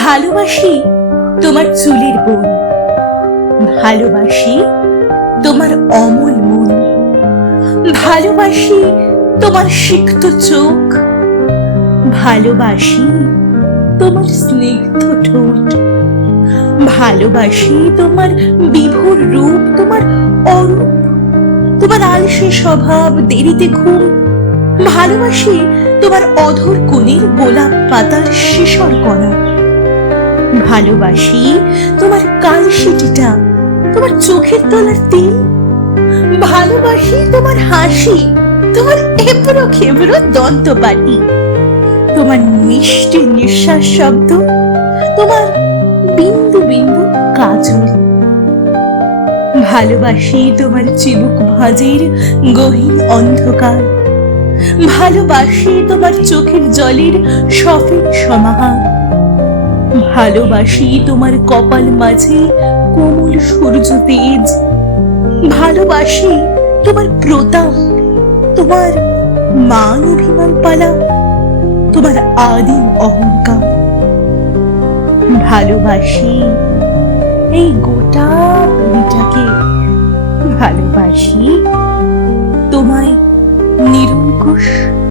ভালোবাসি তোমার চুলের বোন, ভালোবাসি তোমার অমল মন, ভালোবাসি তোমার সিক্ত চোখ, ভালোবাসি তোমার স্নিগ্ধ ঠোঁট, ভালোবাসি তোমার বিভোর রূপ, তোমার অরূপ, তোমার আলসে স্বভাব, দেরিতে ঘুম, ভালোবাসি তোমার অধর কোণের গোলাপ পাতার শিশর কণা, ভালোবাসি তোমার কালশিটিটা, তোমার চোখের তলার তিল, ভালোবাসি তোমার হাসি, তোমার এবড়ো খেবড়ো দন্তপাটি, তোমার মিষ্টি নিঃশ্বাস শব্দ, তোমার বিন্দু বিন্দু কাজল, ভালোবাসি তোমার চিবুক ভাঁজের গহীন অন্ধকার, ভালোবাসি তোমার চোখের জলের সফেদ সমাহার, ভালোবাসি তোমার কপাল মাঝে কোমল সূর্য তেজ, ভালোবাসি তোমার প্রতাপ, তোমার মান অভিমান পালা, তোমার আদিম অহংকার, ভালোবাসি এই গোটা পৃথিবীটাকে, ভালোবাসি তোমায় নিরঙ্কুশ